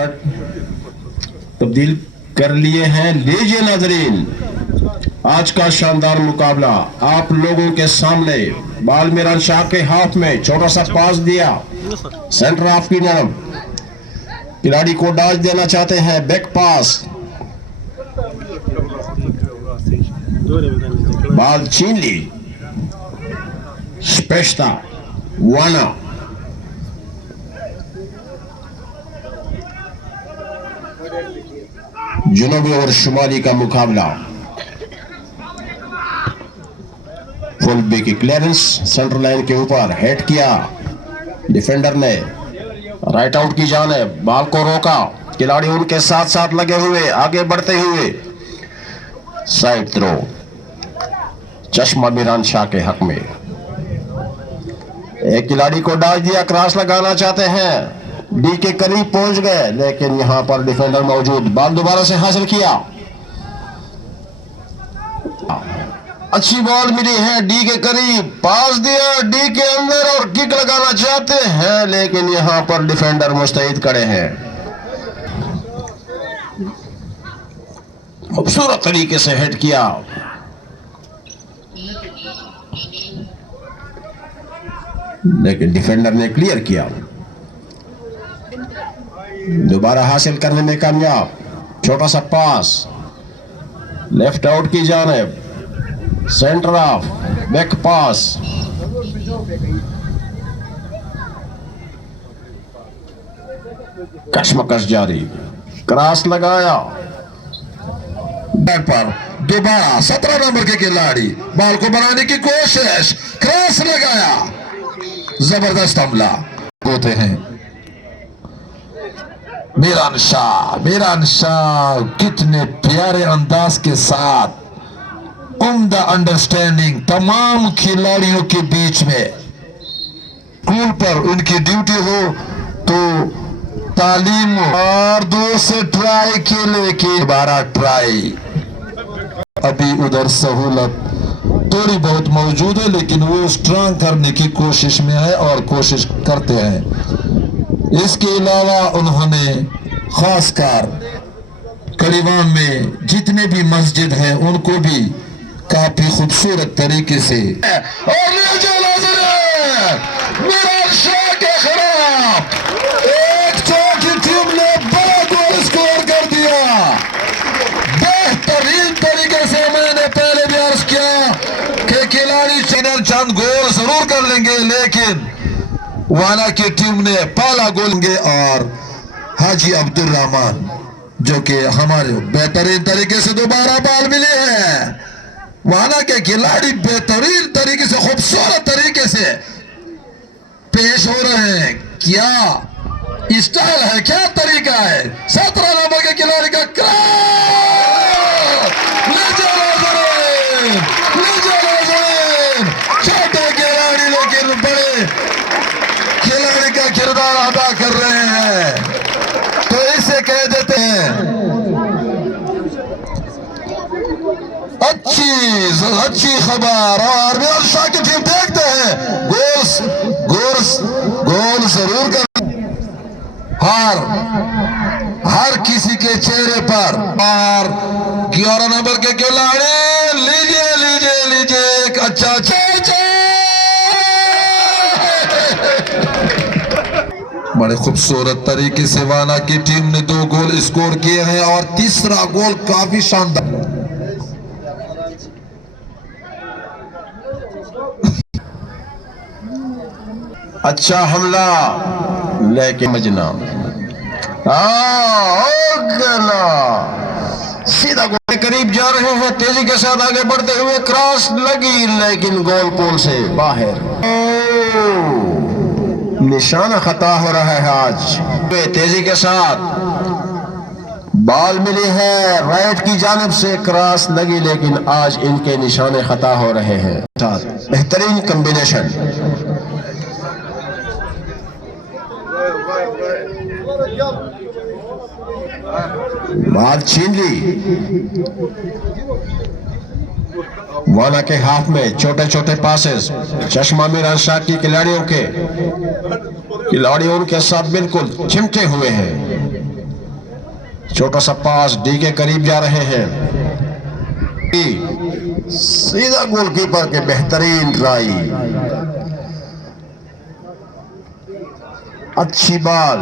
Shirt तब्दील कर लिए हैं। लीजिए नाजरीन, आज का शानदार मुकाबला आप लोगों के सामने। बाल मीरान शाह के हाथ में छोटा सा पास दिया, सेंटर ऑफ की तरफ, खिलाड़ी को डॉज देना चाहते हैं, बैक पास, बाल छीन ली, स्पेशता वाना, जुनूबी और शुमाली का मुकाबला। फुल बी की क्लियरेंस सेंटर लाइन के ऊपर हेड किया, डिफेंडर ने राइट आउट की जानिब, बॉल को रोका, खिलाड़ी उनके साथ साथ लगे हुए आगे बढ़ते हुए, साइड थ्रो चश्मा मीरान शाह के हक में। एक खिलाड़ी को डाल दिया, क्रॉस लगाना चाहते हैं, डी के करीब पहुंच गए लेकिन यहां पर डिफेंडर मौजूद, बॉल दोबारा से हासिल किया, अच्छी बॉल मिली है, डी के करीब पास दिया, डी के अंदर और किक लगाना चाहते हैं लेकिन यहां पर डिफेंडर मुस्तैद खड़े हैं। खूबसूरत तरीके से हेड किया, लेकिन डिफेंडर ने क्लियर किया, दोबारा हासिल करने में कामयाब। छोटा सा पास लेफ्ट आउट की जानिब, सेंटर ऑफ, बैक पास, कशमकश जारी, क्रॉस लगाया, बैक पर दोबारा 17 नंबर के खिलाड़ी बॉल को बनाने की कोशिश, क्रॉस लगाया, जबरदस्त हमला होते हैं। मीरान शाह कितने प्यारे अंदाज के साथ, उम्दा अंडरस्टैंडिंग तमाम खिलाड़ियों के बीच में। स्कूल पर उनकी ड्यूटी हो तो तालीम और 2 से ट्राई खेले के 12 ट्राई, अभी उधर सहूलत थोड़ी बहुत मौजूद है लेकिन वो स्ट्रांग करने की कोशिश में है और कोशिश करते हैं। इसके अलावा उन्होंने खासकर करीवान में जितने भी मस्जिद हैं उनको भी काफी खूबसूरत तरीके से और मीरान शाह के खिलाफ एक चौकी टीम ने बड़ा गोल स्कोर कर दिया। बेहतरीन तरीके से मैंने पहले भी अर्ज किया कि खिलाड़ी चंद गोल जरूर कर लेंगे लेकिन वाना की टीम ने पहला गोल लेंगे और हाजी अब्दुल रहमान जो कि हमारे बेहतरीन तरीके से दोबारा बॉल मिले हैं। वाना के खिलाड़ी बेहतरीन तरीके से खूबसूरत तरीके से पेश हो रहे हैं। क्या स्टाइल है, क्या तरीका है। 17 नंबर के खिलाड़ी का छोटे खिलाड़ी लेकिन बड़े खिलाड़ी का किरदार अदा कर रहे हैं तो इसे कह देते हैं अच्छी खबर। और मीरान शाह की टीम देखते हैं गोल जरूर कर हर किसी के चेहरे पर। और 11 नंबर के खिलाड़ी लीजिए एक अच्छा बड़े खूबसूरत तरीके से वाना की टीम ने 2 गोल स्कोर किए हैं और तीसरा गोल काफी शानदार। अच्छा हमला लेकिन मजना सीधा गोल के करीब जा रहे हैं, तेजी के साथ आगे बढ़ते हुए, क्रॉस लगी लेकिन गोल पोल से बाहर। निशाना खता हो रहा है आज। तेजी के साथ बॉल मिली है, राइट की जानिब से क्रॉस लगी लेकिन आज इनके निशाने खता हो रहे हैं। बेहतरीन कॉम्बिनेशन, बाल छीन ली, वाना के हाथ में छोटे छोटे पासेस, चश्मा मीरान शाह की खिलाड़ियों के साथ बिल्कुल चिमटे हुए हैं। छोटा सा पास डी के करीब जा रहे हैं। सीधा गोलकीपर के बेहतरीन ट्राई, अच्छी बॉल।